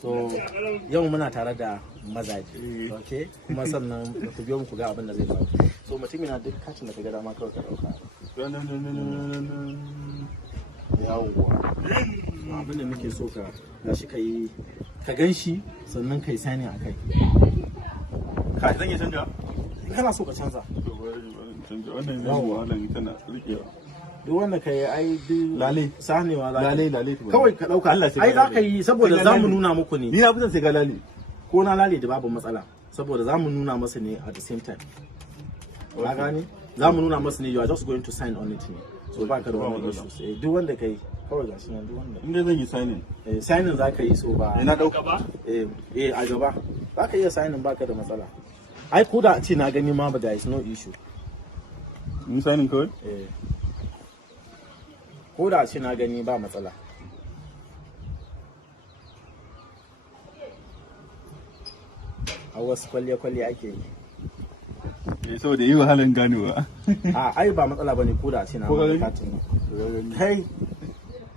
So yau muna tare da mazaje, okay? Kuma sannan ku biyo mu ku ga abin da zai faru. So mutum yana duk katin da ka ga dama kawai ka dauka. Yawwa. Abin da muke so ka gashi ka gan shi sannan kai sani a kai. Ka zan yi canja? Kana so ka canza? Wannan yawwa wannan tana rikewa. Duk wanda ka yi ai duk lale sanewa lale kawai ka dauka. Allah sai ai za ka yi saboda za mu nuna muku ne. Ni na fi sai ga lale ko na lale da babu matsala saboda za mu nuna masa ne at the same time. Ka gane? Za mu nuna masa ne you are just going to sign on it ne. So ba ka da wani issues. Duk wanda ka yi kawai ga shi nan duk wanda. Inda zan yi signing. Signing za ka yi so ba. Na dauka ba? A gaba. Za ka iya signing baka da matsala. Ai ko da ce na gani ma ba da is no issue. Ni signing kawai? Ko da ce na gani ba matsala. A wasu kwalliya ake yi. Saboda yi wahalan ganewa. Ai ba matsala bane ko da ce na gani katin. Kai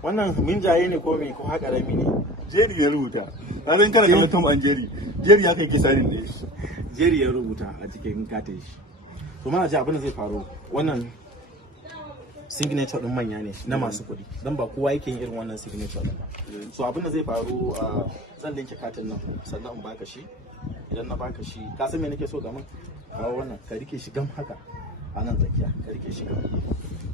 wannan minjaye ne ko me ko haka rami ne? Jeri ya rubuta. Na san kana kallon Tom and Jerry. Jerry ya kai ke signing ne. Jerry ya rubuta a cikin katin shi. To mana ji abin da zai faru wannan signature din manya ne na masu kuɗi don ba kowa yake yin irin wannan signature din ba. So abin da zai faru zan linke katin nan sannan in baka shi. Idan na baka shi ka san me nake so ga mun kawo wannan ka rike shi gam haka a nan tsakiya ka rike shi gam.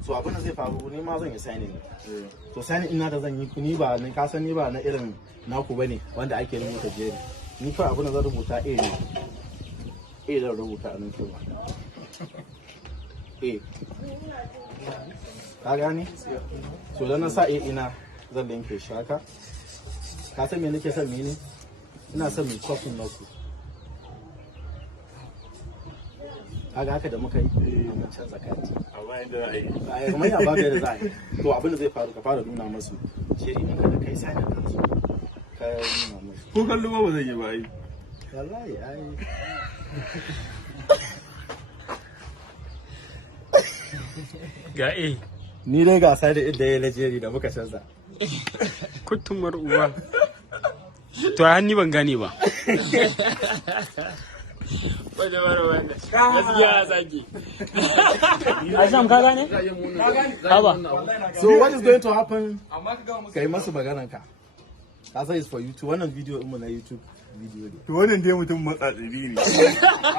So abin da zai faru ni ma zan yi signing ne. To signing ina da zan yi ni ba ni ka san ni ba na irin naku bane wanda ake rubuta jeri. Ni fa abin da zan rubuta A ne. A zan rubuta a nan kuma. A ka gani? So da na sa A ina zan linke shi haka. Ka san me nake son mene? Ina son mai kofin naku. Kaga haka da muka yi mun canza kati. Amma inda za a yi. Ai kuma ya baka da za a yi. To abin da zai faru ka fara nuna masu jeri in ka da kai sai da kansu. Ka nuna masu. Ko kallo ba zan yi ba ai. Wallahi ai. Ga ni dai ga sai da inda ya Najeri da muka canza. Kutumar uwa. To ai ni ban gane ba. Wajen mara wanda. Gaskiya zaki. Azam ka gane? Haba. So what is going to happen? Kai masu maganan ka. Ka say is for YouTube. Wannan video din mu na YouTube video ne. To wannan dai mutum matsatsiri ne.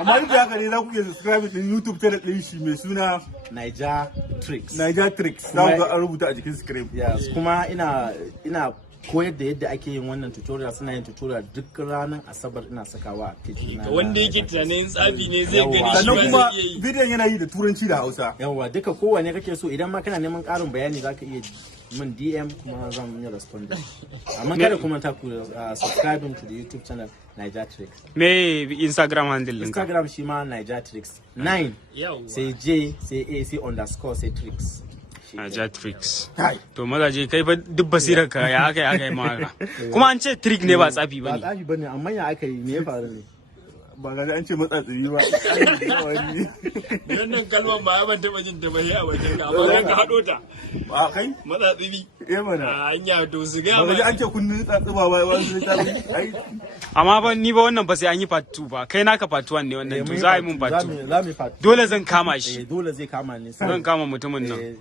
Amma duk da haka ne za ku iya subscribe din YouTube channel din shi mai suna Naija Tricks. Naija Tricks. Za ku ga an rubuta a jikin screen. Yes, kuma ina koyar da yadda ake yin wannan tutorial. Suna yin tutorial duk ranar Asabar ina sakawa a page na. Wanda yake tunanin tsafi ne zai gani shi Sannan ba kuma zai iya yi. bidiyon yana yi da Turanci da Hausa. Yawwa duka kowane kake so idan ma kana neman ƙarin bayani zaka iya min DM kuma zan yi respond. Amma kada kuma ta ku subscribing to the YouTube channel Naija Tricks. Me Instagram handle ɗinka? Instagram shi ma Naija Tricks. 9 sai J sai A sai underscore sai Tricks. Naija Tricks. To mazaje kai fa duk basirar ka ya aka yi ma haka. Kuma an ce trick ne ba tsafi Ba bane. tsafi bane amma ya aka yi me ya faru ne? Ba ga an ce matsatsiri ba. Wannan kalmar ba ban taba jin ta ba sai a wajen ka. Amma ka hado ta. A kai? Matsatsiri. Mana. Hanya to su ga Ba ga an ce kunnin tsatsuba ba wasu tsafi. Ai. amma ba ni ba wannan ba sai an yi part 2 ba. Kai naka part 1 ne wannan to za a yi mun part 2. Za mu part 2. Dole zan kama shi. Dole zai kama ni. Zan kama mutumin nan.